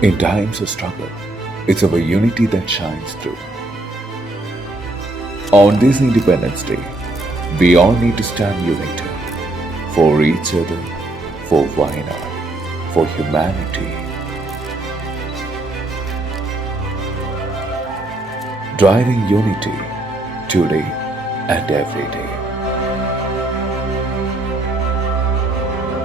In times of struggle, it's our unity that shines through. On this Independence Day, we all need to stand united for each other, for Wayanad, for humanity. Driving unity today and every day.